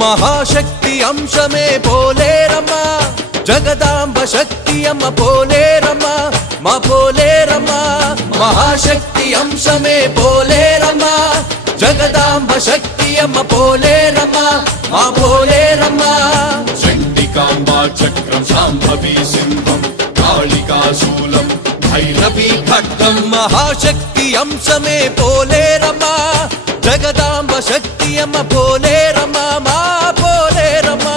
మహాశక్తి అంశమే పోలేరమ్మా జగదాంబ శక్తి అమ్మ పోలేరమ్మా మా పోలేరమ్మా మహాశక్తి అంశమే పోలేరమ్మా జగదాంబ శక్తి అమ్మ పోలేరమ్మా మా పోలేరమ్మా చండికాంబా చక్రం శాంభవి సింహం కాళికా శూలం భైరవీ ఖడ్గం మహాశక్తి అంశమే పోలేరమ్మా జగదాంబ శక్తి అమ్మ పోలేరమ్మా మా పోలేరమ్మా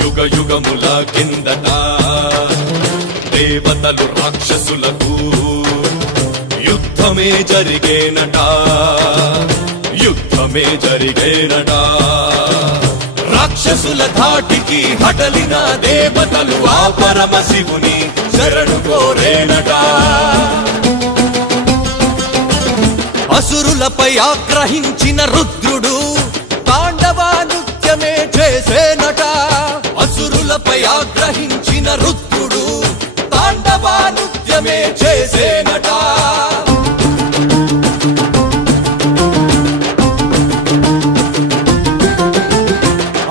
యుగ యుగముల కిందట దేవతలు రాక్షసులకు యుద్ధమే జరిగేనట రాక్షసుల ధాటికి హడలిన దేవతలు ఆ పరమశివుని శరణు కోరేనట అసురులపై ఆగ్రహించిన రుద్రుడు తాండవ నృత్యమే చేసేనట అసురులపై ఆగ్రహించిన రుద్రుడు తాండవ నృత్యమే చేసేనట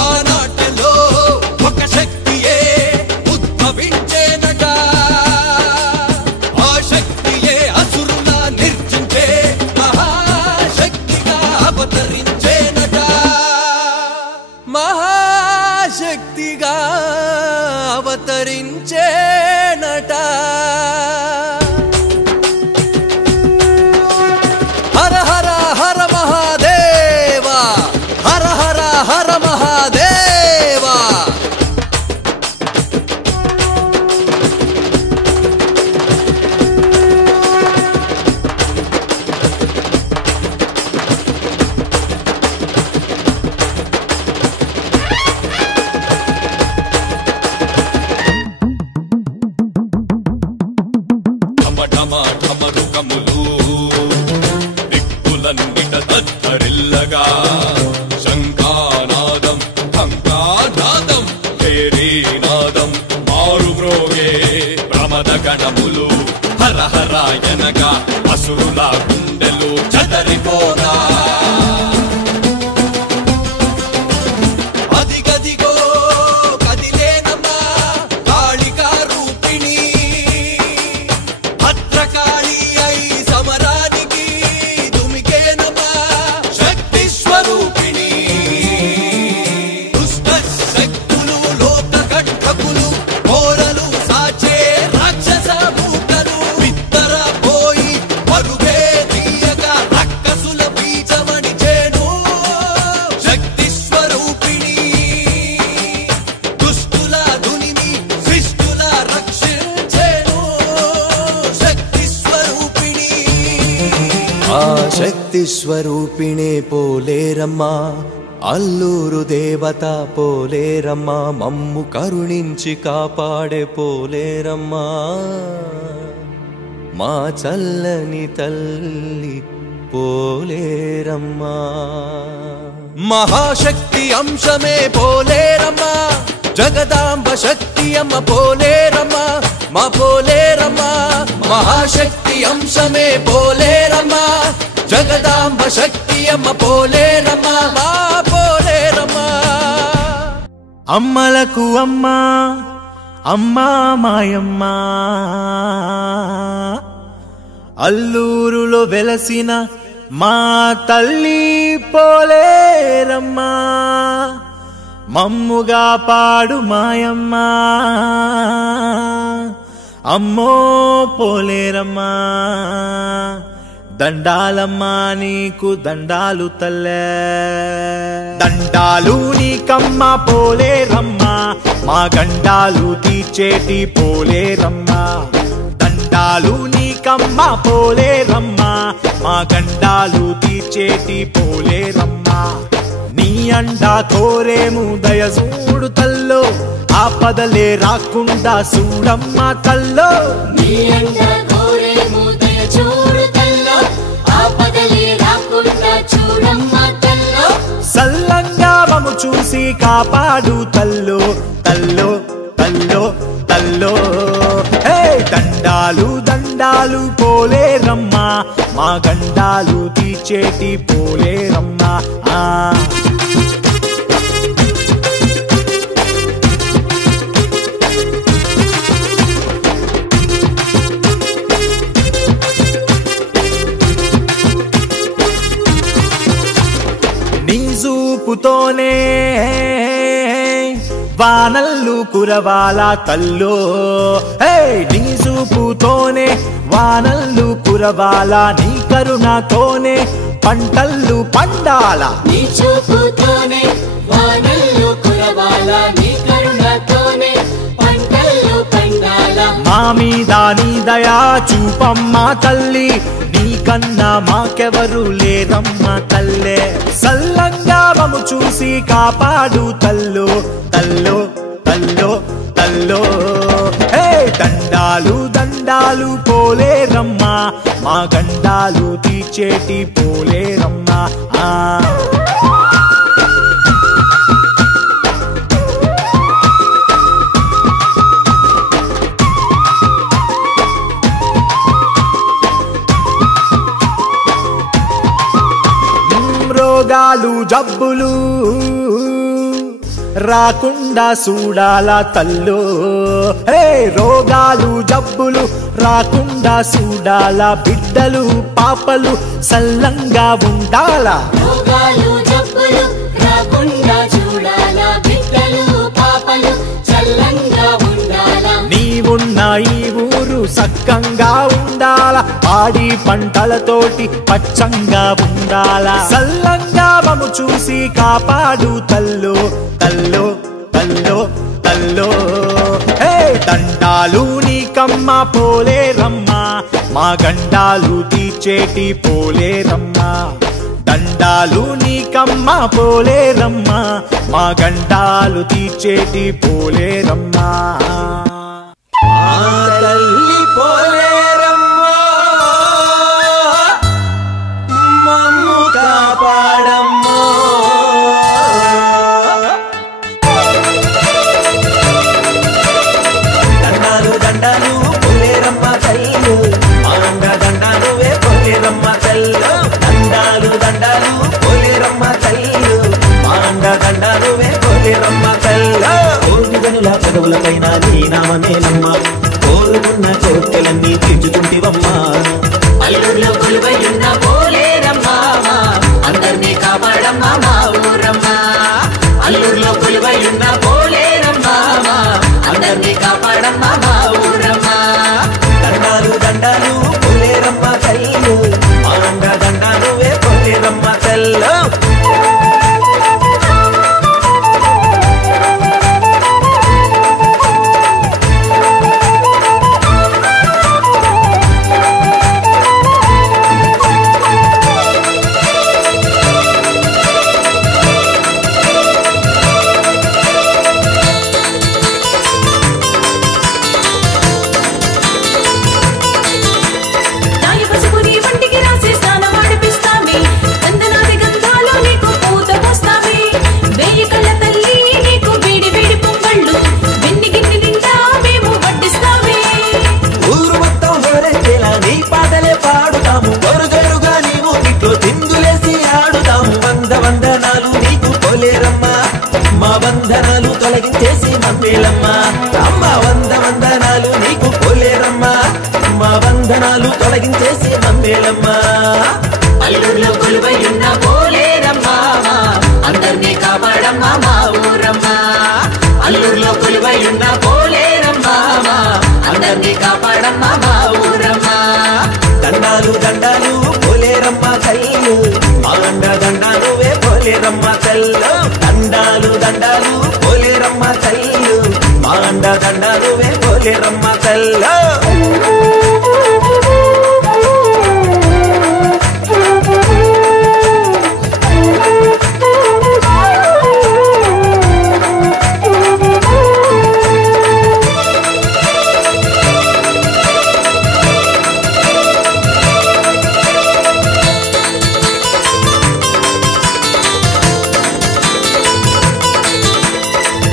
ఆనాటలో ఒక శక్తియే ఉద్భవించేనట ఆ శక్తియే అసురుల నిర్జించే మహాశక్తిగా అవతరించేనట మహాశక్తిగా అవతరించేనట హర హర హర మహాదేవ హర హర హర మహాదేవ ఢమరుకములు దిక్కులన్నిట దత్తరిల్లగా శంఖానాదం ఢంకానాదం భేరీనాదం మారుమ్రోగే ప్రమద గణములు హర హరాయనగా అసురుల గుండెలు చదరిపోగా అదిగదిగో కదిలేనమ్మా కాళికా రూపిణి భద్రకాళి అయి సమరానికి దుమికేనమ్మా శక్తి స్వరూపిణి దుష్ట శక్తులు లోక కంఠకులు ఘోరలు సాచే రాక్షస భూతలు బిత్తర పోయి పరుగే తీయగా రక్కసుల బీజమణి చేను శక్తి స్వరూపిణి దుష్టుల దునిమి శిష్టుల రక్షించేను శక్తి స్వరూపిణి ఆ శక్తి స్వరూపిణే పోలేరమ్మా అల్లూరు దేవత పోలేరమ్మా మమ్ము కరుణించి కాపాడే పోలేరమ్మా మా చల్లని తల్లి పోలేరమ్మా మహాశక్తి అంశమే పోలేరమ్మా జగదాంబ శక్తి అమ్మ పోలేరమ్మా మా పోలేరమ్మా మహాశక్తి అంశమే పోలేరమ్మా జగదాంబ శక్తి అమ్మ పోలేరమ్మా మా పోలేరమ్మా అమ్మలకు అమ్మా అమ్మా మాయమ్మ అల్లూరులో వెలసిన మా తల్లి పోలేరమ్మా మమ్ముగా పాడు మాయమ్మ అమ్మో పోలేరమ్మా దండాలమ్మా నీకు దండాలు తల్లే దండాలు నీకమ్మ పోలేరమ్మా మా గండాలు తీర్చేటి పోలేరమ్మా దండాలు నీకమ్మ పోలేరమ్మా మా గండాలు తీర్చేటి పోలేరమ్మా నీ అండా కోరేము దయసూడు తల్లో ఆపదలే రాకుండా చూడమ్మ తల్లో నీ అండా కోరేము దయచూడు తల్లో ఆపదలే రాకుండా చూడమ్మ తల్లో కాపాడు తల్లో తల్లో తల్లో తల్లో. హే దండాలు దండాలు పోలేరమ్మా, మా గండాలు తీర్చేటి పోలేరమ్మా. నీ చూపుతోనే వానల్లు కురవాల తల్లో. హే నీ చూపుతోనే వానల్లు కురవాల, నీ కరుణతోనే పంటల్లు పండాల. నీ చూపుతోనే వానల్లు కురవాల, నీ కరుణతోనే పంటల్లు పండాల. మా మీద నీ దయా చూపమ్మా తల్లి, నీ కన్నా మాకెవరు లేరమ్మా తల్లే. సల్లంగా మము చూసి కాపాడు తల్లో తల్లో తల్లో తల్లో. హే దండాలు దండాలు పోలేరమ్మా, మా గండాలు తీర్చేటి పోలేరమ్మా. రోగాలు జబ్బులు రాకుండా చూడాల తల్లో. హే రోగాలు జబ్బులు రాకుండా చూడాల, బిడ్డలు పాపలు సల్లంగా ఉండాల. రోగాలు జబ్బులు రాకుండా చూడాల, బిడ్డలు పాపలు చల్లంగా ఉండాల. నీవున్న ఈ ఊరు సక్కంగా ఉండాల, పాడి పంటలతోటి పచ్చంగా ఉండాల. సల్లంగా మము చూసి కాపాడు తల్లో తల్లో తల్లో తల్లో. హే దండాలు నీకమ్మ పోలేరమ్మా, మా గండాలు తీర్చేటి పోలేరమ్మా. దండాలు నీకమ్మ పోలేరమ్మా, మా గండాలు తీర్చేటి పోలేరమ్మా. తల్లి పోలేరమ్మా, మమ్ము కాపాడమ్మా. దండాలు దండాలు పోలేరమ్మ తల్లు, మాండ దండాలు వే పోలేరమ్మ తల్లు. దండాలు దండాలు పోలేరమ్మ తల్లు, మాండ దండాలు వే పోలేరమ్మ తల్లు. గనుల చదువులకైనా నీ నామమేనమ్మా, కోరుకున్న కోర్కెలన్నీ తీర్చుతుంటివమ్మా. అల్లూరులో కొలువై ఉన్న పోలేరమ్మా, అందరినీ కాపాడమ్మా మా ఊరమ్మా. అల్లూరులో కొలువై ఉన్న పోలేరమ్మా, అందరినీ కాపాడమ్మా మా ఊరమ్మా. దండాలు దండాలు పోలేరమ్మ తల్లు, మాండ దండాలు వే పోలేరమ్మ తల్లు. నాయ పసుపుని వంటికి రాసి స్నానం ఆడిపిస్తామి, గంధనాది గంధాలు నీకు పూత పోస్తామి. వేయి కళ్ళ తల్లి నీకు వేడి వేడి పొంగళ్ళు, వెన్ని గిన్నె నిండా మేము వడ్డిస్తామి. ఊరు మొత్తం హోరెత్తేలా నీ పాటలే పాడుతాము, గొరుగరుగా నీవు నీట్లో చిందులేసి ఆడుతాము. వందనాలు నీకు పోలేరమ్మా, మా బంధనాలు తొలగించేసి మమ్మేలమ్మా. అమ్మ వందనాలు నీకు పోలేరమ్మా, మా బంధనాలు తొలగించేసి మమ్మేలమ్మా. అల్లూరులో కొలువై ఉన్న పోలేరమ్మా, అందరినీ కాపాడమ్మా మా ఊరమ్మా. అల్లూరులో కొలువై ఉన్న పోలేరమ్మా, అందరినీ కాపాడమ్మా మా ఊరమ్మా. దండాలు దండాలు పోలేరమ్మ తల్లు, మాండ దండాలు వే పోలేరమ్మ తల్లు. దండాలు దండాలు పోలేరమ్మ తల్లు, మాండ దండాలు వే పోలేరమ్మ తల్లు.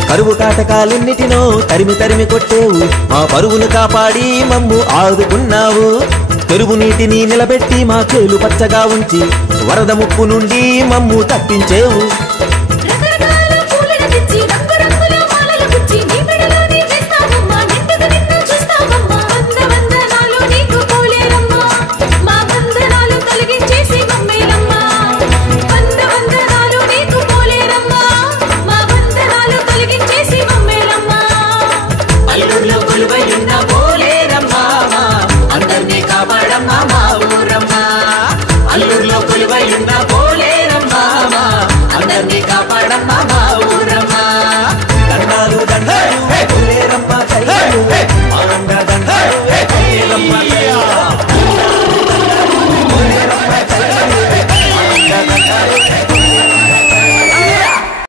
కరువు కాటకాలెన్నిటినో తరిమి తరిమి కొట్టేవు మా పరువును కాపాడి మమ్ము ఆదుకున్నావు చెరువు నీటిని నిలబెట్టి మా చేలు పచ్చగా ఉంచి వరద ముప్పు నుండి మమ్ము తప్పించేవు రకరకాల పూలను తెచ్చి